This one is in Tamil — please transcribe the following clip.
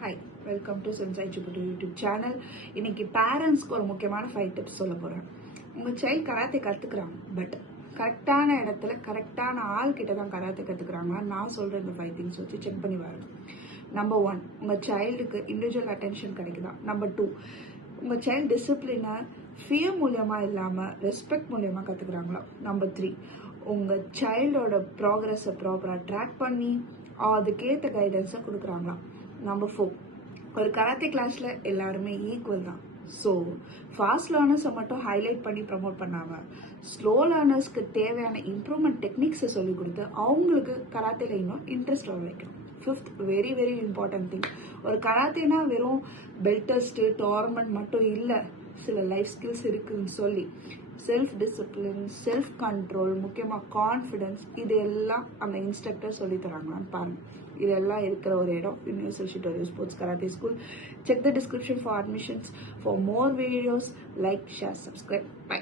Hi, welcome to sensei Jupiter YouTube channel. இன்னைக்கு பேரண்ட்ஸ்க்கு ஒரு முக்கியமான 5 டிப்ஸ் சொல்ல போகிறேன். உங்கள் சைல்டு கராத்தே கற்றுக்குறாங்க, பட் கரெக்டான இடத்துல கரெக்டான ஆள் கிட்ட தான் கராத்தே கற்றுக்குறாங்களா? நான் சொல்கிற இந்த 5 திங்ஸ் வச்சு செக் பண்ணி பாருங்க. நம்பர் 1, உங்கள் சைல்டுக்கு இண்டிவிஜுவல் அட்டென்ஷன் கிடைக்குதா? நம்பர் 2, உங்கள் சைல்டு டிசிப்ளினை ஃபியர் மூலியமாக இல்லாமல் ரெஸ்பெக்ட் மூலியமாக கற்றுக்குறாங்களா? நம்பர் 3, உங்கள் சைல்டோட ப்ராக்ரஸை ப்ராப்பராக ட்ராக் பண்ணி அதுக்கேற்ற கைடன்ஸை கொடுக்குறாங்களா? நம்பர் 4, ஒரு கராத்தே கிளாஸில் எல்லாருமே ஈக்குவல் தான். ஸோ ஃபாஸ்ட் லேர்னர்ஸை மட்டும் ஹைலைட் பண்ணி ப்ரமோட் பண்ணாமல் ஸ்லோ லேர்னர்ஸ்க்கு தேவையான இம்ப்ரூவ்மெண்ட் டெக்னிக்ஸை சொல்லிக் கொடுத்து அவங்களுக்கு கராத்தேல இன்னும் இன்ட்ரெஸ்ட் வர வைக்கணும். 5th, very very important thing, ஒரு கராத்தேனா வெறும் பெல்ட் டெஸ்ட் டோர்னமெண்ட் மட்டும் இல்லை, சில லைஃப் ஸ்கில்ஸ் இருக்குன்னு சொல்லி செல்ஃப் டிசிப்ளின், செல்ஃப் கண்ட்ரோல், முக்கியமாக கான்ஃபிடென்ஸ், இதெல்லாம் அந்த இன்ஸ்ட்ரக்டர் சொல்லி தராங்களான்னு பாருங்க. இதெல்லாம் இருக்கிற ஒரு இடம் universal Shitoryu sports karate school. Check the description for admissions. For more videos, like, share, subscribe. By.